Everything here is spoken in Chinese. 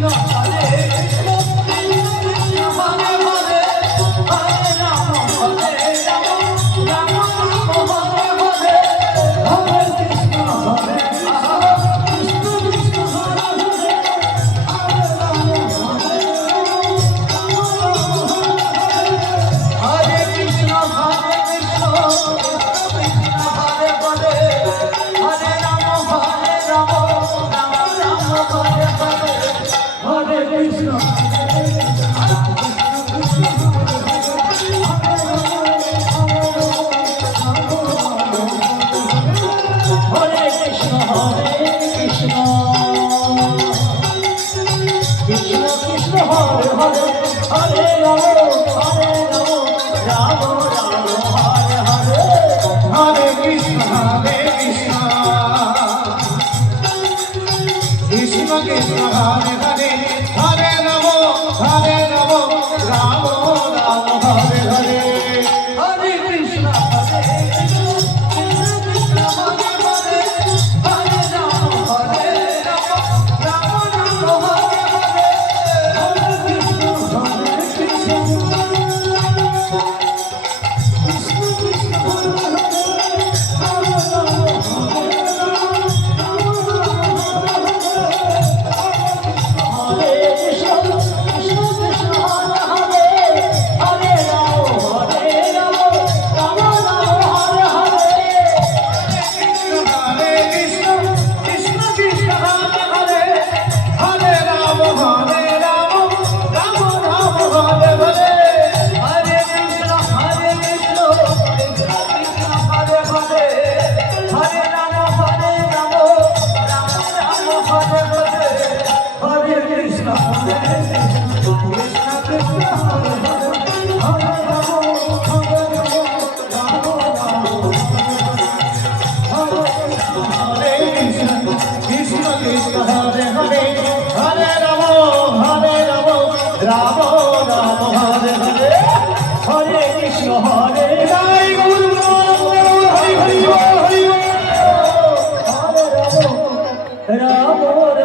나 Oh, 那个老婆婆